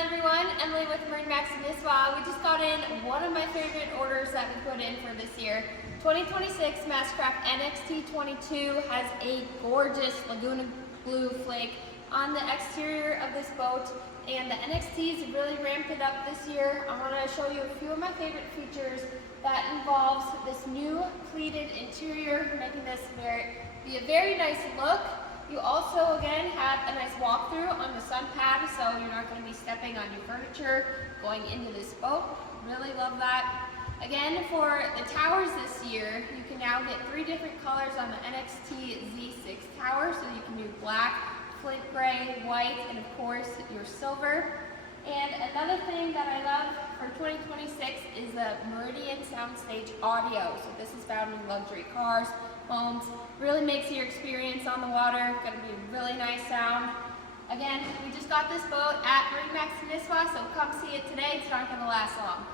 Hi everyone, Emily with MarineMax and Nisswa. We just got in one of my favorite orders that we put in for this year. 2026 MasterCraft NXT 22 has a gorgeous Laguna blue flake on the exterior of this boat, and the NXT's really ramped it up this year. I want to show you a few of my favorite features that involves this new pleated interior, making this be a very nice look. You also, again, have a nice walkthrough on the sun pad, so you're not going to be stepping on your furniture going into this boat. Really love that. Again, for the towers this year, you can now get 3 different colors on the NXT Z6 tower, so you can do black, flint gray, white, and of course, your silver. And another thing that I love for 2026 is the Meridian Soundstage audio. So this is found in luxury cars, homes. Really makes your experience on the water going to be a really nice sound. Again, we just got this boat at MarineMax Nisswa, so come see it today. It's not going to last long.